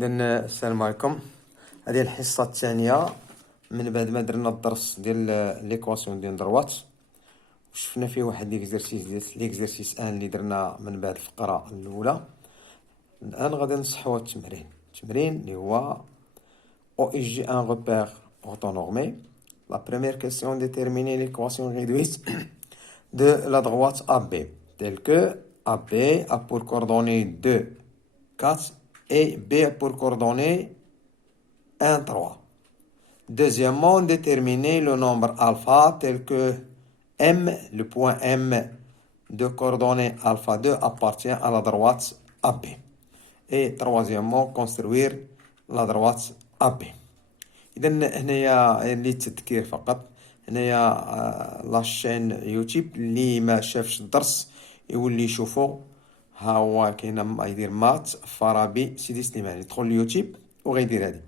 إذا السلام عليكم. هذه الحصة الثانية من بعد ما درنا الدرس ديال ليكواسيون ديال دروات، وشفنا فيه واحد ليكزرسيس اللي درنا من بعد الفقرة الأولى. الآن غادي نصحوا التمرين اللي هو او اي جي ان repère orthonormé. La première question, déterminer l'équation réduite de la droite AB, telle que AB a pour coordonnées 2, 4 et B a pour coordonnées 1, 3. Deuxièmement, déterminer le nombre alpha tel que M, le point M de coordonnées alpha 2 appartient à la droite AB. Et troisièmement, construire la droite AB. إذا هنايا للتذكير فقط، هنايا لاشين يوتيوب اللي ما شافش الدرس يولي يشوفو. ها هو كاين يدير مات فارابي سيدي سليمان، يدخل اليوتيوب وغيدير هادي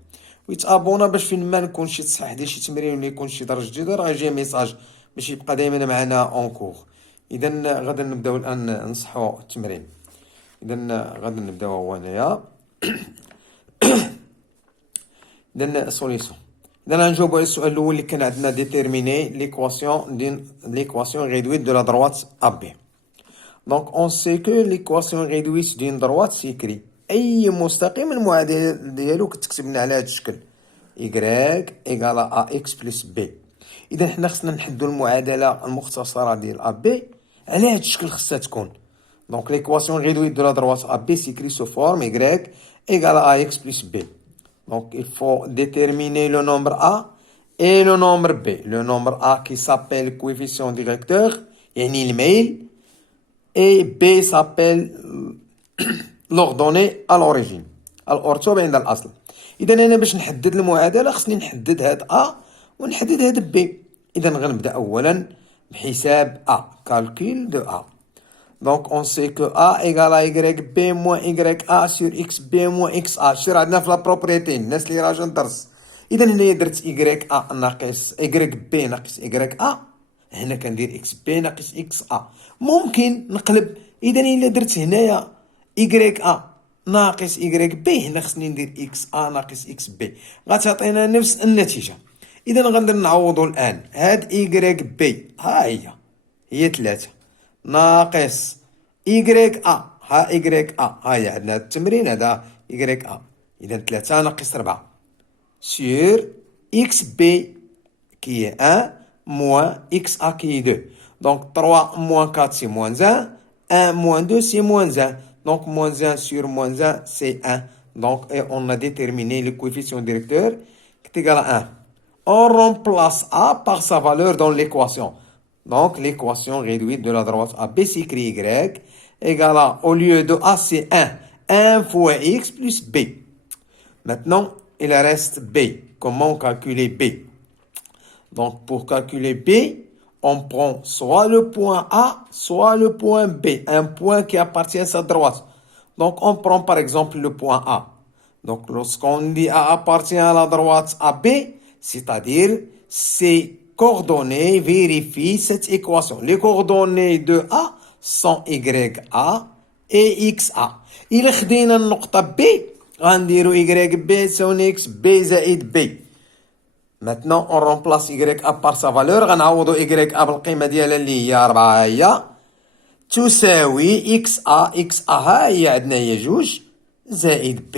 ويتابونا باش فين ما نكون شي تصحيح ديال شي تمرين ولا يكون شي درس جديد راه يجي ميساج باش يبقى دائما معنا اون كور. اذا غادا نبداو الان نصحوا التمرين. اذا غادا نبداو هو هنايا. اذا سوليسيون. اذا غنجاوبوا على السؤال الاول اللي كان عندنا ديتيرميني ليكواسيون ريدويت دو لا دروات ا بي. دونك اون سي كو ليكواسيون ريدويت ديال دروات سيكري اي مستقيم المعادله ديالو كتكتب لنا على هذا الشكل يكراك ايكال ا اكس بلس بي. اذا حنا خصنا نحدوا المعادله المختصره ديال ا بي على هذا الشكل خصها تكون. دونك ليكواسيون ريدويت دو لا دروات ا بي سيكري سو فورم يكراك ايكال ا اكس بلس بي. Donc, il faut déterminer le nombre A et le nombre B. Le nombre A qui s'appelle coefficient directeur, يعني الميل, et B s'appelle l'ordonnée à l'origine. الأورتو عند الأصل. إذا أنا باش نحدد المعادلة خصني نحدد هاد A ونحدد هاد B. إذا غنبدأ أولا بحساب A. Calcul de A. Donc, on sait que A égale à YB moins YA sur XB moins XA. شير عندنا في لابروبريتي الناس اللي راجل درس. إذا هنايا درت YA ناقص YB ناقص YA، هنا كندير XB ناقص XA. ممكن نقلب، إذا إلا درت هنايا YA ناقص YB هنا خصني ندير XA ناقص XB، غتعطينا نفس النتيجة. إذا غندير نعوضو الآن هاد YB ها هي 3 ناقص YA ها YA هاي عندنا التمرين هذا YA. إذا 3 ناقص 4 sur XB qui est 1 moins XA qui est 2. Donc 3 moins 4 c'est moins 1, 1 moins 2 c'est moins 1. Donc moins 1 sur moins 1 c'est 1. Donc et on a déterminé le coefficient directeur qui est égal à 1. On remplace A par sa valeur dans l'équation. Donc, l'équation réduite de la droite AB s'écrit Y égale à, au lieu de A, c'est 1. 1 fois X plus B. Maintenant, il reste B. Comment calculer B? Donc, pour calculer B, on prend soit le point A, soit le point B. Un point qui appartient à sa droite. Donc, on prend par exemple le point A. Donc, lorsqu'on dit A appartient à la droite AB, c'est-à-dire, c'est coordonnées vérifient cette équation. Les coordonnées de A sont YA et XA. إلا خدينا النقطة B غنديرو YB تساوي X B زائد B. Maintenant on remplace YA par sa valeur، غنعوضو YA بالقيمة ديالها اللي هي 4 هي تساوي XA ها هي عندنا هي 2 زائد B.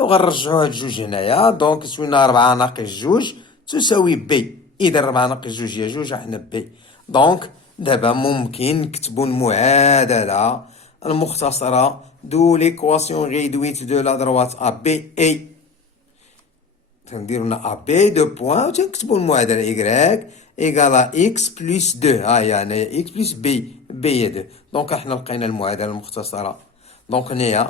وغنرجعو هاد 2 هنايا، دونك تسوينا 4 ناقص 2 تساوي بي. إذا 4 ناقص 2 هي 2 عندنا بي. دونك دابا ممكن نكتبو المعادلة المختصرة دو ليكواسيون ريدويت دو لا دروات ا بي اي. تنديرو لنا ا بي دو بوان و تنكتبو المعادلة إيكغيك إيكالا إكس بلس 2 ها هي هنايا إكس بلس بي هي 2. دونك حنا لقينا المعادلة المختصرة. دونك هنايا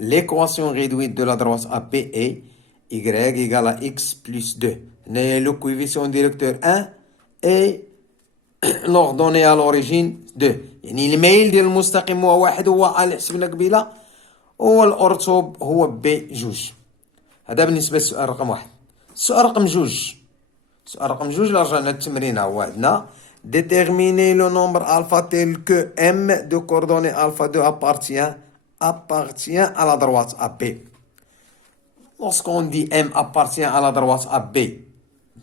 l'équation réduite de la droite AB est Y égale à X plus 2. Le coefficient directeur 1 et l'ordonnée à l'origine 2. يعني الميل ديال المستقيم هو واحد، هو A اللي حسبنا قبيله، هو الأورتو هو B 2. هذا بالنسبة للسؤال رقم 1. السؤال رقم 2 إلا رجعنا التمرين هو عندنا déterminer le nombre alpha tel que M de coordonnées alpha 2 appartient à la droite AB. lorsqu'on dit M appartient à la droite AB.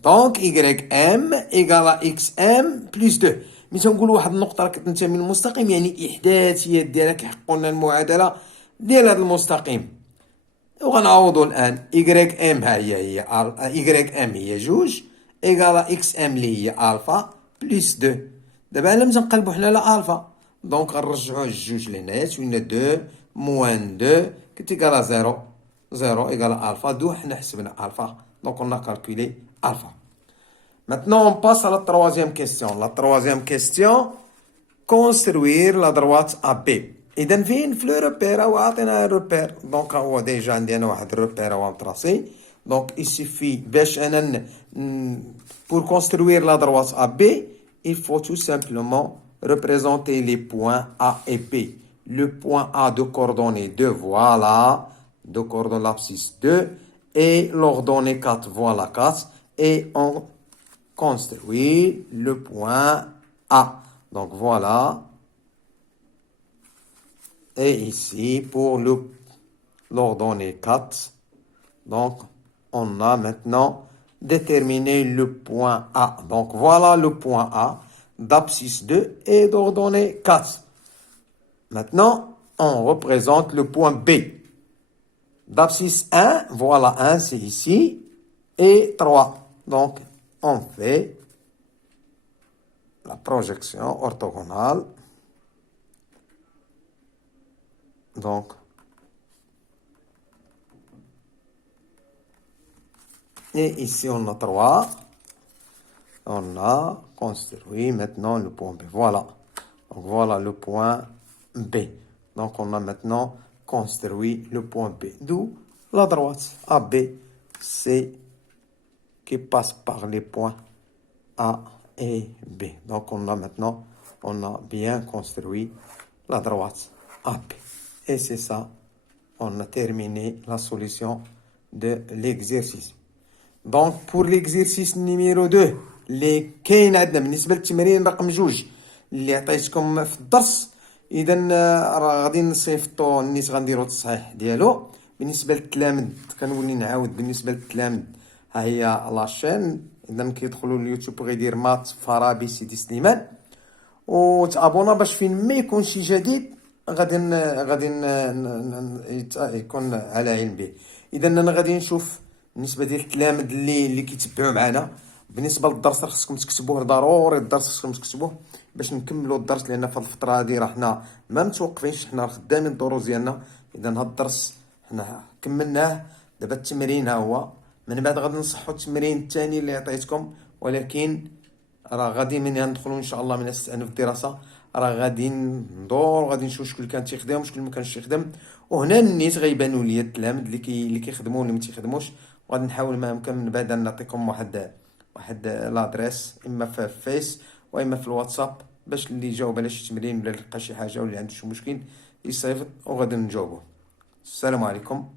Donc YM égale à XM plus 2. ملي تنقولوا واحد النقطة راه كتنتمي للمستقيم يعني إحداثيات ديالها كيحققوا لنا المعادلة ديال هذا المستقيم. وغنعوضوا الآن YM YM هي جوج إيكالا XM اللي هي ألفا بلس 2. دابا على متى نقلبو حنا على ألفا دونك غنرجعو الجوج لهنايا تولينا 2 موان 2 كتيكالا 0 0 إيكالا ألفا. دو حنا حسبنا ألفا دونك on a calculé ألفا. Maintenant, on passe à la troisième question. La troisième question, construire la droite AB. إذا فين في لو روبير هو عطينا روبير دونك هو ديجا عندي أنا واحد الروبير هو متراسي دونك il suffit باش أنا pour construire la droite AB il faut tout simplement représenter les points A et B. Le point A de coordonnées 2 voilà de coordonnées l'abscisse 2 et l'ordonnée 4 voilà 4 et on construit le point A. Donc voilà. Et ici, pour l'ordonnée 4, donc on a maintenant déterminé le point A. Donc voilà le point A d'abscisse 2 et d'ordonnée 4. Maintenant, on représente le point B. D'abscisse 1, voilà 1, c'est ici, et 3. Donc, on fait la projection orthogonale. Donc, et ici on a 3. On a construit maintenant le point B. Voilà. Donc voilà le point B. Donc on a maintenant construit le point B. D'où la droite AB, C qui passe par les points A et B. Donc on a maintenant, on a bien construit la droite AB. Et c'est ça, on a terminé la solution de l'exercice. Donc pour l'exercice numéro 2 اللي كاين عندنا بالنسبة للتمرين رقم 2 اللي عطيتكم في الدرس، إذا راه غادي نصيفطو النيت غنديرو التصحيح ديالو. بالنسبة للتلامذ كنولي نعاود بالنسبة للتلامذ ها هي لاشين، إذا كيدخلوا اليوتيوب غيدير مات فارابي سيدي سليمان وتابونا باش فين ما يكون شي جديد غادي يكون على علم به. اذا انا غادي نشوف بالنسبه ديال التلامذ اللي كيتبعوا معنا بالنسبه للدرس راه خصكم تكتبوه ضروري. الدرس خصكم تكتبوه باش نكملوا الدرس، لان في الفتره هذه راه حنا ما متوقفينش، حنا خدامين الدروس ديالنا. اذا هذا الدرس حنا كملناه، دابا التمرين ها هو، من بعد غادي نصحوا التمرين الثاني اللي عطيتكم، ولكن راه غادي من ندخلوا ان شاء الله من نستأنف الدراسه راه غادي ندور غادي نشوف شكون كان تيخدم وشكون ما كانش يخدم، وهنا النيت غيبانوا لي التلامذ اللي كيخدموا واللي ما تيخدموش. وغادي نحاول ما يمكن من بعد نعطيكم واحد لادريس اما في الفيس واما في الواتساب باش اللي يجاوب على شي تمرين ولا لقى شي حاجه ولا عنده شي مشكل يصيفط وغادي نجاوبه. السلام عليكم.